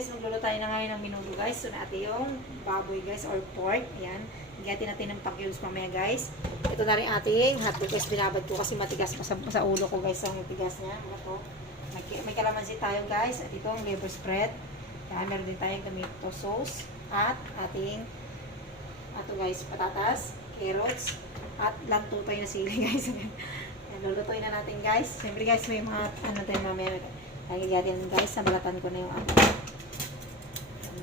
guys, magluluto tayo na ngayon ng minudo guys. So natin yung baboy guys or pork. Ayan. Higyatin natin ng pack-cubes mamaya guys. Ito na rin ating hotdog guys. Binabad ko kasi matigas pa sa ulo ko guys. Ang tigas niya. Ito. May kalamansi tayo guys. At itong liver spread. Ayan. Meron din tayong tomato sauce. At ating guys, patatas, carrots, at lantutoy na sili guys. Ayan. Lulutuin na natin guys. Siyempre guys, may mga ano tayo mamaya. Lagyan guys, sa balatan ko na yung ano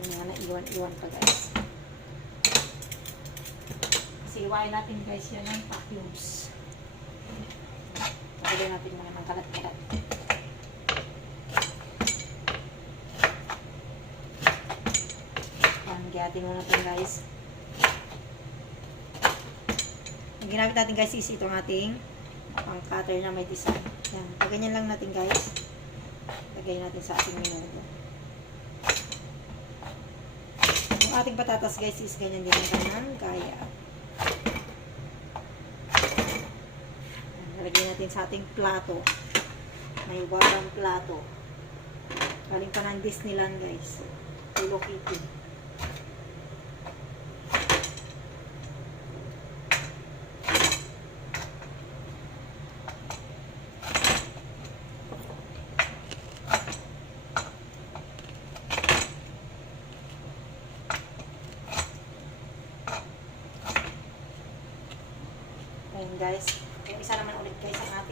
nga naiwan-iwan pa guys. Siwain natin guys yan ng pack-cubes. Lagyan natin mga ng kalat-kalat. Lagyan mo natin guys. Ang ginamit natin guys is itong ating pang cutter na may design. Yan. Paganyan lang natin guys. Lagay natin sa ating minudo. Yung ating patatas guys is ganyan din ang kanyang gaya. Lagay natin sa ating plato. May warang plato. Galing pa ng Disneyland guys. Hello Kitty. Ayan guys, yung isa naman ulit guys ang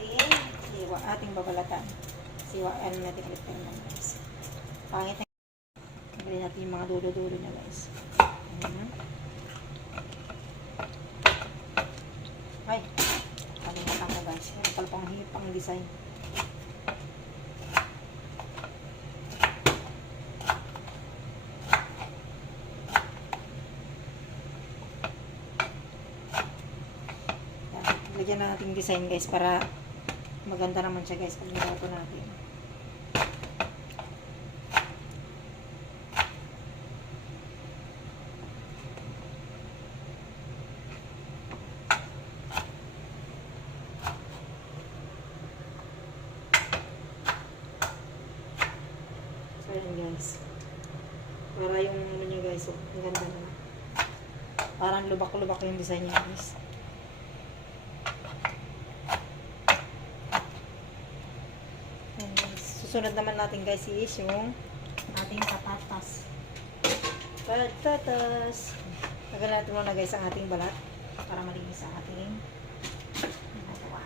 ating babalatan. Ano natin ulit tayo naman guys. Pangit na nagawin natin yung mga dulo-dulo na guys. Ayan. Ay, kalimutan ko guys. Yung pala pang design. Lagyan na natin design guys para maganda naman siya guys pag nilato natin. So yun guys. Para yung ano nyo guys, oh, ang ganda naman. Parang lubak-lubak yung design niya guys. Susunod naman natin guys is yung ating patatas. Tagal natin muna guys ang ating balat para malinis ang ating ginagawa.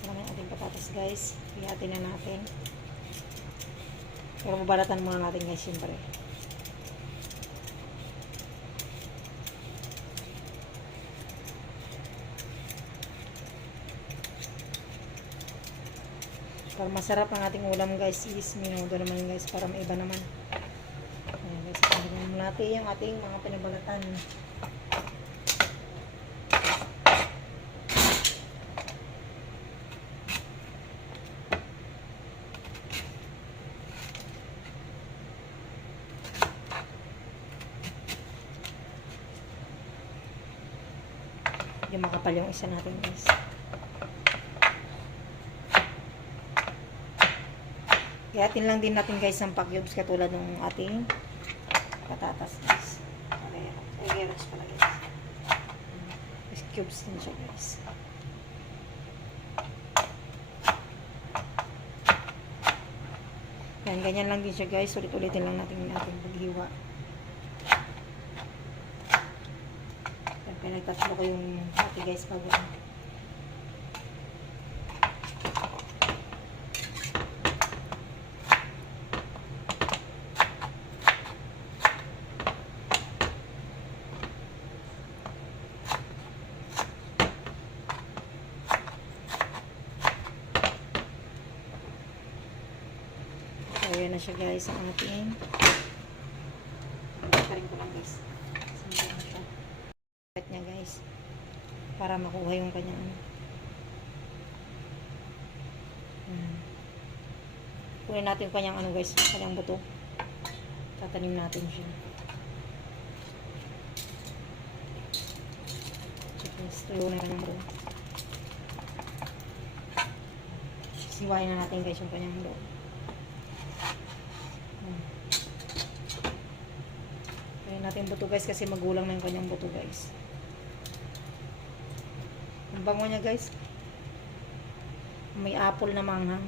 Ito yung ating patatas guys. Ihatin na natin. Pero mabalatan muna natin guys siyempre. Para masarap ang ating ulam guys is minudo naman guys para maiba naman. Ayan guys, pagdagan natin yung ating mga pinabalatan. Yung makapal yung isa natin guys. Ihatin lang din natin guys ng pack-cubes katulad ng ating patatas guys. Carrots pala guys. Cubes din siya guys. Yan, ganyan lang din siya guys. Ulit-ulitin lang natin yung ating paghiwa. Yan, pinagtatlo ko yung hati guys bago. Ayan na siya guys ang ating parin ko lang guys niya guys para makuha yung kanyang kunin natin yung kanyang ano guys, kanyang buto. Tatanim natin siya. Tuyo na kanyang buto. Siwain na natin guys yung kanyang loob. Kaya natin buto guys kasi magulang na yung kanyang buto guys. Ang bango niya guys. May apple na manghang.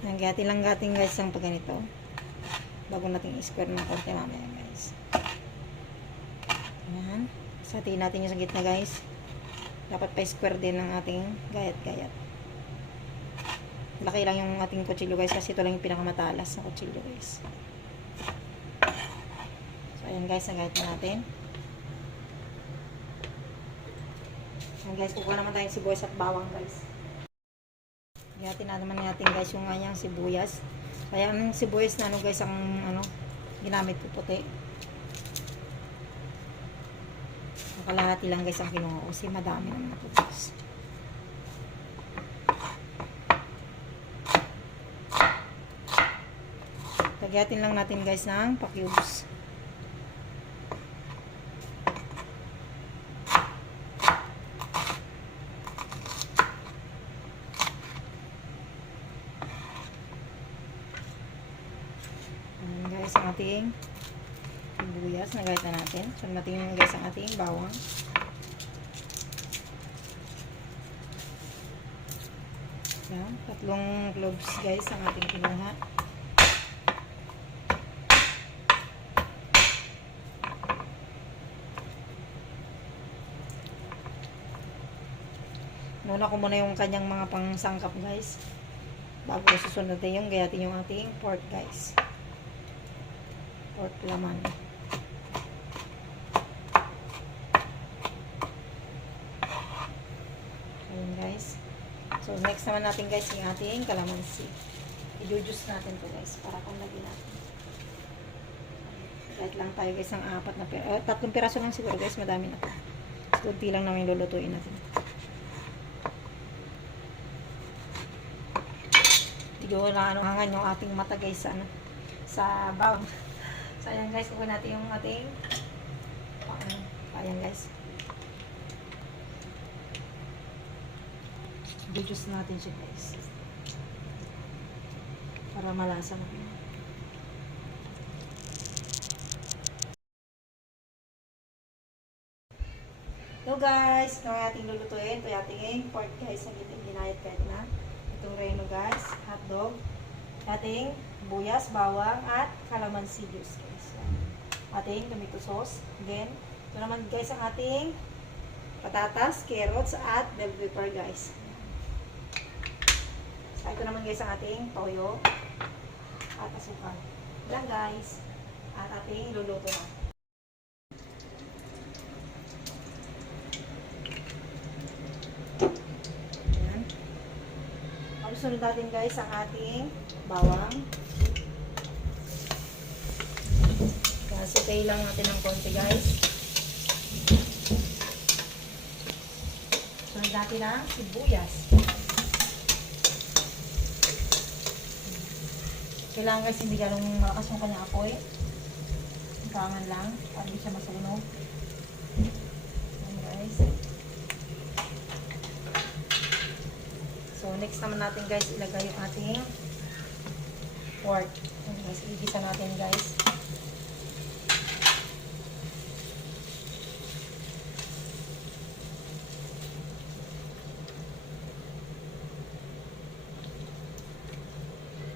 Nanggati lang gating guys ang pag ganito. Bago natin i-square ng konti mamaya guys. Ayan. Satiin natin yung sa gitna guys. Dapat pa-square din ng ating gayat-gayat. Laki lang yung ating kutsilyo guys kasi ito lang yung pinakamatalas na kutsilyo guys. So ayan guys, nagayat na natin. Ayan guys, kukuha naman tayong sibuyas at bawang guys. Gayatin na naman natin guys yung kanyang sibuyas. Kaya ang sibuyas na ano guys ang ginamit ko puti. Kalahati lang guys ang kinuha kasi madami naman ito guys. Lagyatin lang natin guys ng pa-cubes. Ayan guys ang ating sibuyas, nagayat na natin. So natin yung guys ang ating bawang. Ayan, 3 cloves guys ang ating kinuha. Nuna ko muna yung kanyang mga pangsangkap guys. Bago susunod natin yung gayatin yung ating pork guys. Pork laman. Ayan guys. So next naman natin guys yung ating kalamansi. I-juice natin to guys para kung lagi natin. Kahit lang tayo guys ng 3 piraso lang siguro guys, madami na to. Kunti lang namin lulutuin natin. Hindi na hangan yung ating mata guys sa bawang. So ayan guys, kukuha natin yung ating ayan guys. I-juice natin siya guys. Para malasa na. So guys, ito ang ating lulutuin. Ito yung ating pork guys. Ang ating ginayat kahit na. Itong reno guys, hotdog, ating buyas, bawang, at calamansi juice guys. Ating tomato sauce. Again, ito naman guys ang ating patatas, carrots, at bell pepper guys. So, ito naman guys ang ating toyo at asukal. Yan guys. At ating luluto na. Sunod natin guys ang ating bawang. Sukay lang natin ng konti guys. Sunod natin ang sibuyas. Kailangan guys hindi ganun malakas yung kanyang apoy. Ikangan lang para hindi siya masunog. Ayan guys. So, next naman natin guys, ilagay yung ating pork. Ayan guys, igisa natin guys.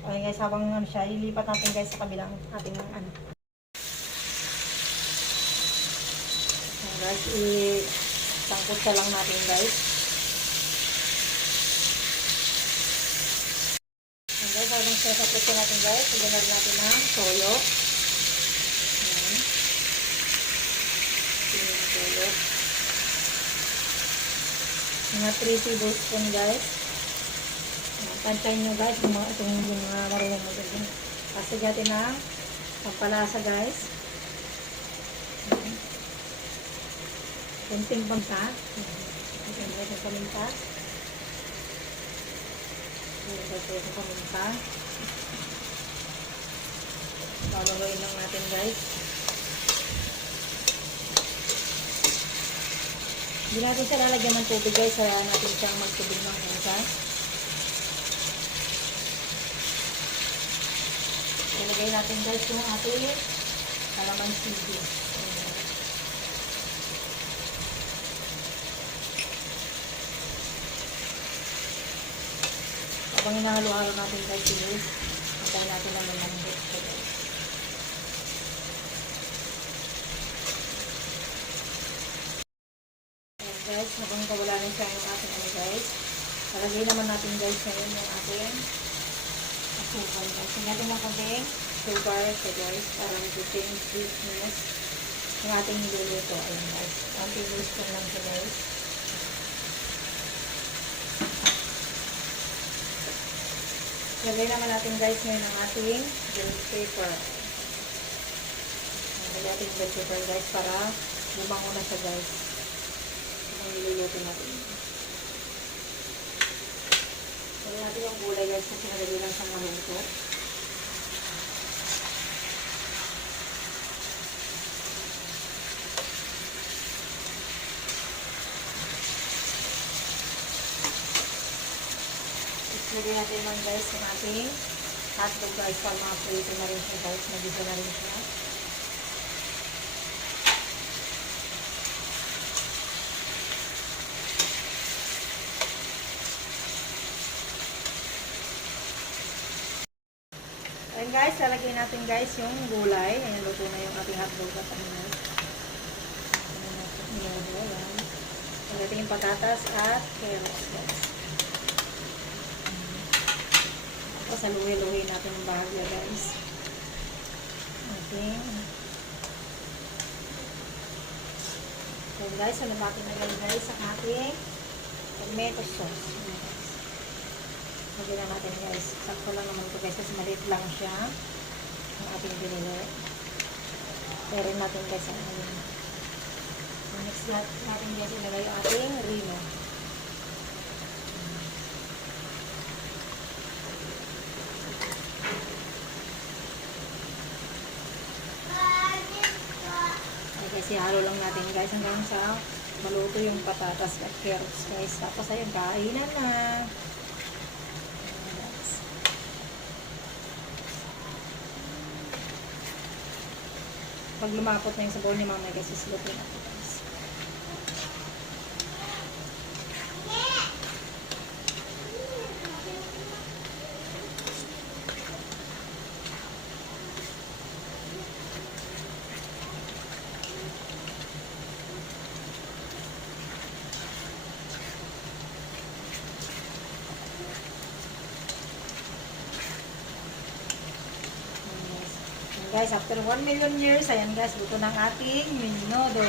Okay guys, habang siya, ilipat natin guys sa kabilang ating ano. Ayan guys, isangkot sa lang natin guys. Guys, habang sasapit natin guys, iganag natin ng toyo. Ayan. Yung toyo. Mga 3 tablespoon guys. Pantayin nyo guys, yung mga marunong mo dyan. Kasi natin ng pagpalasa guys. Kunting pamta. Ayan guys, yung paminta. Ayan guys, yung paminta. Luluin lang natin guys. Hindi natin siya lalagyan ng tubig guys. Kaya natin siyang magtubig ng kusa. Ilagay natin guys yung ating kalamansi. Habang hinahalo-halo natin guys yun, matay natin ang malambot ko guys. Ayan guys, habang kawala na siya yung ating ano guys, palagay naman natin guys ngayon yung ating asukal guys. Hindi natin ng konting sugar ito guys, para mag-change sweetness yung ating niluluto. Ayan guys, konting spoon lang siya guys. Lagay naman natin guys ngayon ang ating bell pepper. Lagay natin bell pepper guys para bumango na siya guys. Ang niluluto natin. Lagay natin yung gulay guys kasi nalagay lang sa maluto. Lagay natin naman guys yung ating hotdog guys para mga prito na rin siya guys. Nagisa na rin siya. Ayan guys, lalagay natin guys yung gulay. Ayan, luto na yung ating hotdog at ano guys. Ayan natin yung gulay. Lagay yung patatas at carrots guys. Saluhin-luhin natin ang bahagya guys. Okay. So guys, so natin na lang guys ang ating tomato sauce. Lagyan na natin guys. Sakto lang naman ito guys kasi maliit lang siya ang ating binili. Pero natin guys ang ating next natin guys ilagay yung ating rino. Kasi halo lang natin guys hanggang sa maluto yung patatas at carrots guys. Tapos ayun, kainan na. Pag lumapot na yung sabaw ni mama guys, islutin natin guys. Guys, after 1 million years, ayan guys, luto ng ating menudo.